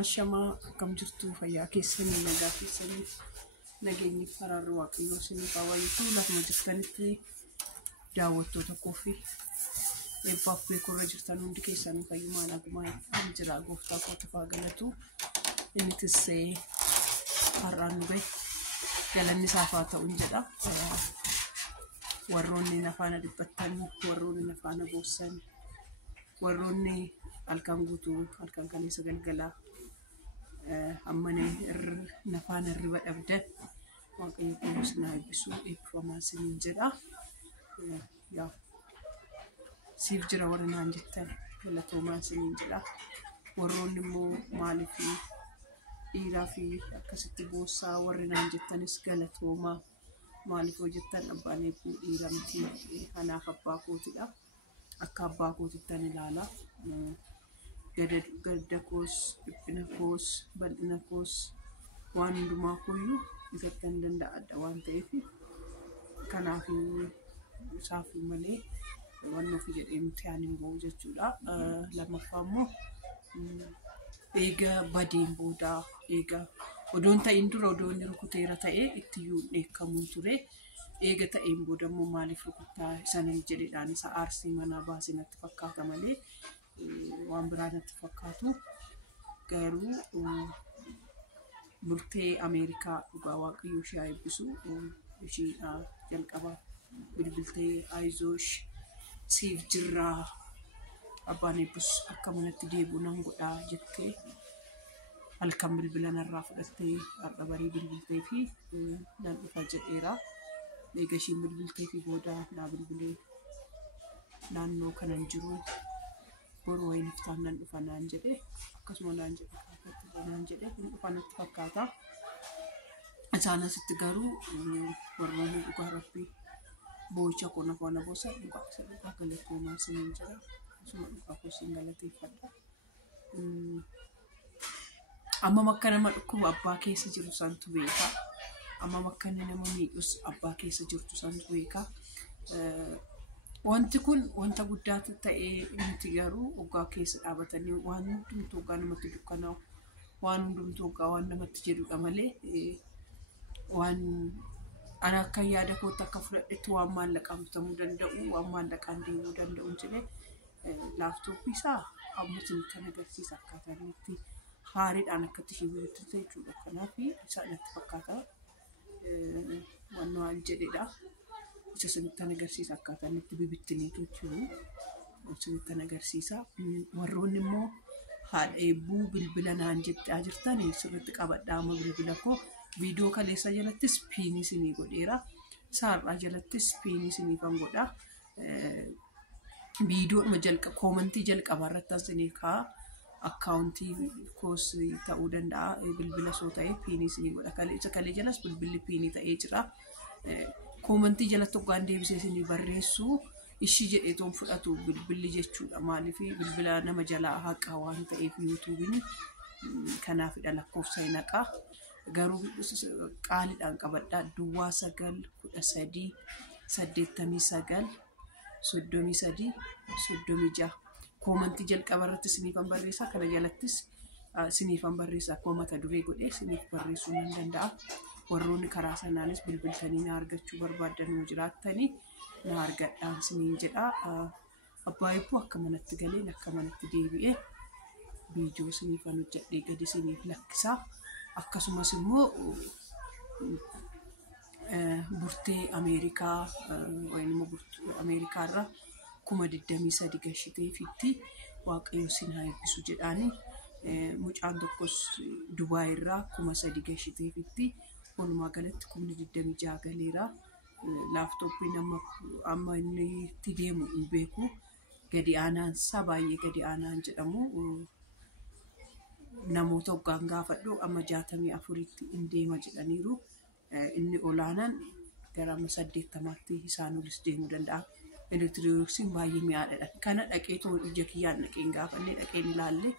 Ashama akkam jirtu fayyaa keessanii nagaa keessanii nageenyi faraarri waaqayyoo isinii qabaatu lafuma jirtanitti daawwattoota koofi eebbaaf beekorra jirtan hundi keessanii fayyumaa nagumaa jira gooftaa kootiifaa galatu inni tissee har'aan nu gahe galanni isaafaa ta'uun jedha warroonni nafaana dhibbattan warroonni nafaana boossan warroonni halkan guutuu halkan kaleessa galgalaa ammane nafaan irriba dhabdan waaqayyo kunis na eebbisu eebbifamaa isiniin jedha yaa siif jira warra naan jettan galatoomaa isiniin jedha warroonni immoo maaliif dhiiraa fi akkasitti boossaa warri naan jettanis galatoomaa maaliif hojjettan abbaan eebbuu dhiira miti kanaaf abbaa kootidha akka abbaa kootittan ilaala gadda koos dhiphina koos bal'ina koos waan hundumaa kooyyuu isatti hin danda'adha waan ta'eef kanaaf isaaf malee waan nufi jedhee miti aan hin ba'u jechuudha lammaffaa immoo eega badeen boodaa eega odoon ta'in dura odoon rukuteera ta'ee ittiyyuu dheekkamuun ture eega ta'een booda immoo maaliif rukuttaa isaanii jedheedhaan isa aarsii manaa baasee natti fakkaata malee waan biraa natti fakkaatu garuu bultee Ameerikaa dhugaa waaqayyoo ishee eebbisu ishee jalqaba bilbiltee Aizoosh siif jirraa abbaan eebbus akka manatti deebi'u nan godhaa jettee halkan bilbila narraa fudhattee har'a barii bilbiltee fi nan dhufa jedheera eega isheen bilbiltee fi booda naa bilbilee naannoo kanan jiru boru wayin iftaan nan dhufa naan jedhe akkasuma naan jedhe hin dhufa natti fakkaata isaan asitti garuu warroonni dhugaa rabbii boo'icha kun afaana boosa dhugaa galatoomaa isiniin jedha akkasuma dhugaa koosiin galateeffadha amma akka nama dhukkuba abbaa keessa jiru santu beeka amma akka nama miidhus abbaa keessa jirtu santu beeka wanti kun wanta guddaa ta'ee nuti garuu ogaa keessa dhaabatanii waan hundumtuu ogaa namatti dukkanaa'u waan hundumtuu ogaa waan namatti jedhudha malee waan ana akka yaada kootti akka fudhadhetti waan maallaqaan bitamuu danda'u waan maallaqaan deemuu danda'u jedhee laaftooppii isaa ammusin kan agarsiisa akkaataa itti haariidhaan akkatti shibirutti jechuudha kanaaf isaa natti fakkaata waan waan jedheedha isa sirriittan agarsiisa akkaataa itti bibittineetu jiru sirriittan agarsiisa warroonni immoo haadha eebbuu bilbila naan jettaa jirtan sirriitti qabadhaa amma bilbila koo viidiyoo kaleessa jalattis piinii isinii godheera saarraa jalattis piinii isinii kan godha viidiyoodhuma koomantii jalqabaa irratti isinii kaa akkaawuntii koos ta'uu danda'a bilbila soo ta'e piinii isinii godha kaleessa kalee jalas bilbilli piinii ta'ee jira koomantii jalatti hoggaan deebisee isinii barreessu ishii jedheetoon fudhatu bilbilli jechuudha maaliif bilbila nama jalaa haqaa waan ta'eef yuutuubiin kanaafidha lakkoofsa hin haqaa garuu qaaliidhaan qabadhaa duwwaa 913 89 33 36 koomantii jalqaba irratti isiniifan barreessaa kana jalattis isiniifan barreessaa akkuma mata duree godhee isiniif barreessuu nan danda'a warroonni karaa sanaanis bilbiltanii na argachuu barbaadan yoo jiraattanii na argadhaan isiniin jedha abbaa eebbuu akka manatti galeen akka manatti deebi'ee viidiyoo isiniifan hojjedhee gadi isiniif lakkisaa akkasumas immoo burtee Ameerikaa wayinimmoo burtee Ameerikaa irraa 23 gashitee fitti waaqayyo isin haa eebbisu jedhaani mucaan tokkos Dubaay irraa 3 gashitee fitti walumaa galatti 26 galeera laaftooppiin amma inni itti deemu hin beeku gadi aanaan isaa baay'ee gadi aanaan jedhamu namoota hoggaan gaafadhu amma 64tti hin deema jedhaniiru inni olaanaan gara 80tti isaan olis deemuu danda'a elektirooniksiin baay'ee mi'aadha kana dhaqee too ija kiyyaan dhaqeen gaafannee dhaqeen ilaalle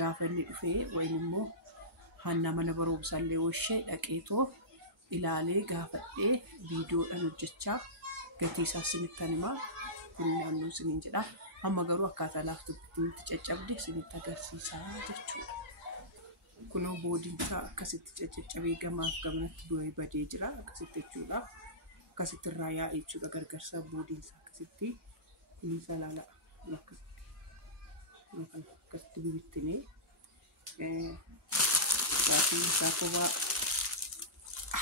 gaafanne dhufee wayin immoo hanna mana barumsaallee washee dhaqee too ilaalee gaafadhee viidiyoodhaan hojjechaa gatii isaa sinittan himaa kun naannoo siniin jedha amma garuu akkaataa laaftooppiitti caccabde sinitti agarsiisaa jechuudha. kunoo boodiin isaa akkasitti caccabee gamaaf gamanatti bu'ee badee jira akkasitti jechuudha. Akkasitti irraa yaa'ee jechuudha gargarsaa boodiin isaa akkasitti kunuunsa laala akkasitti bibittinee baatiin isaa kophaa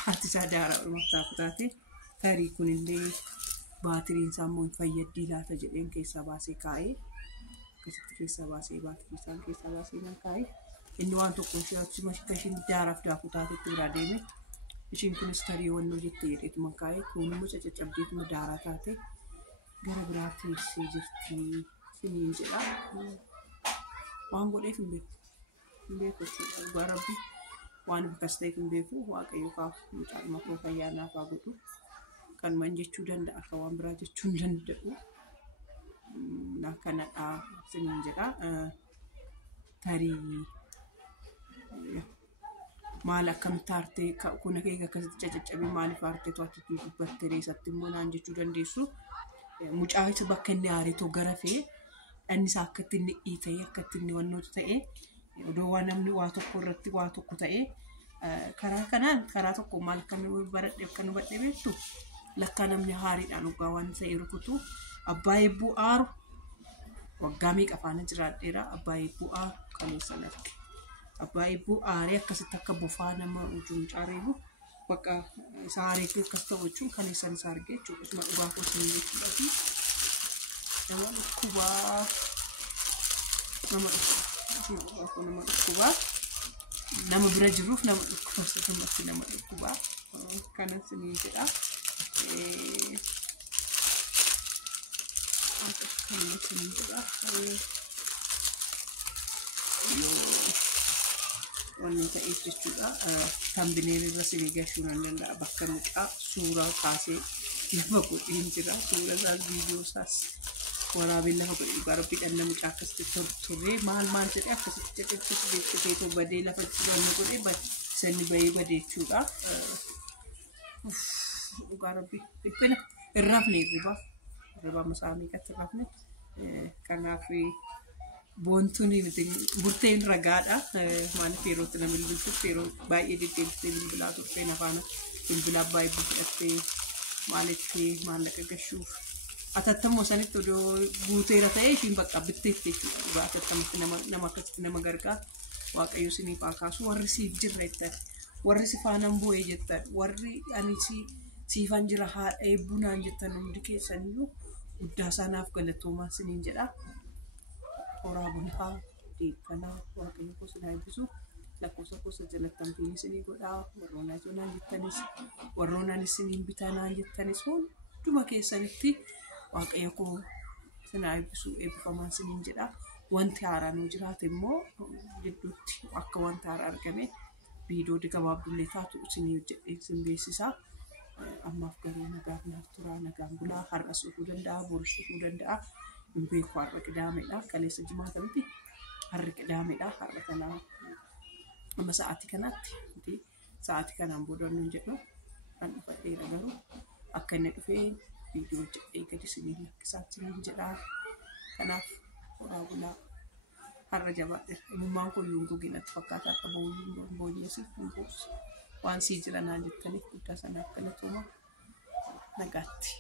haati isaa daaraa maqsaa kutaate tarii kunillee baatiriin isaa immoo hin fayyaddi laata jedheen keessaa baasee kaa'ee akkasitti keessaa baasee baatirii isaan keessaa baasee nan kaa'ee inni waan tokko ishee akka ishiin daaraaf daakuu taatetti biraa deeme ishiin kunis tarii wannoo jettee jedheetuma kaa'ee kunimmoo caccabdeetuma daaraa taate gara biraatti teessee jirti siniin jedha waan godheef hin beeku jechuudha rabbi waan akkas ta'eef hin beeku waaqayyo kaaf mucaaluma koo fayyaa naaf haa godhu kanumaan jechuu danda'a akka waan biraa jechuu hin danda'u akkanadha siniin jedha tarii maal akkamitti aartee kuna keeka akkasitti caccabee maaliif aartee to'atti dubbattee reessatti immoo naan jechuu dandeessu mucaa isa bakka inni aareetoo garafee inni isaa akkatti inni dhiitee akkatti inni wannootu ta'ee odoo waan namni waa tokko irratti waa tokko ta'ee karaa kanaan karaa tokko maal akka nu baradhe akka nu badhe beektu lakkaa namni haariidhaan waggaa waan ta'e rukutu abbaa eebbuu aaru waggaa meeqa faana jiraadheera abbaa eebbuu aaru kaleessan arge abbaa eebbuu aaree akkasitti akka bofaa nama ujuun caareebu bakka isaa aareetti akkas ta'u jechuun kaleessan isaa arge jechuudha isuma dhugaa koosanii jechuudha fi nama dhukkubaa nama bira jiruuf nama dhukkubaa nama dhukkubaa kanas ni jedha wanni ta'eef jechuudha tambineer irra sinii gashuu nan danda'a bakka mucaa suuraa kaasee lafa godheen jira suura isaas viidiyoo isaas waraabeen lafa godhee dhugaa rabbiidhaan namicha akkasitti turree maal jedhee akkasitti caccabsiisu beeksisee too badee lafa wanni godhee sanni bahee badee jechuudha dhugaa rabbii dhiphina irraafne irribaa masaa meeqatti irraafne kanaaf boontuun burteen ragaadha maaliif yerootti nama bilbiltutti yeroo baay'ee deddeebistee bilbilaa turteen afaana bilbilaa baay'ee fudhattee maalitti maallaqa gashuuf atattammoo sanitti odoo guuteera ta'ee ishiin bakka bitteetti jechuudha dhugaa atattamatti nama akkasitti nama gargaara waaqayyo siniif haa kaasu warri siif jirra jettan warri si faanaan bu'ee jettan warri ani siifan jira haadha eebbunaan jettan hundi keessaniyyuu guddaa isaanaaf galatoomaa siniin jedha horaa bulaa deebbanaa waaqayyo koo sinaa eebbisu lakkoofsa kosa jalattamtiin isinii godhaa warroonaa jonaan jettanis warroonaan isiniin bitanaan jettanis hunduma keessanitti waaqayyo koo sinaa eebbisu eebbifamaan siniin jedha wanti haaraa nuu jiraate immoo gidduutti akka wanti haaraa argame viidiyoo gabaabdullee taatu isinii hojjedhee isin beeksisaa ammaaf garuu nagaaf naaf turaa nagaan bulaa har'as dhufuu danda'a boris dhufuu danda'a hin beeku har'a qidaameedha kaleessa jimaatatti har'a qidaameedha har'a kanaa amma sa'aatii kanaatti sa'aatii kanaan booda nuun jedhu kan dhufadheera garuu akka inni dhufee viidiyoo hojjedhee gadi isinii lakkisaa siniin jedha kanaaf horaa bulaa har'a jabaadheera imummaan kun yuun goginatti fakkaata akka booyyeessi waan sii jira naan jettaniif guddaa sanaaf galatooma nagaatti.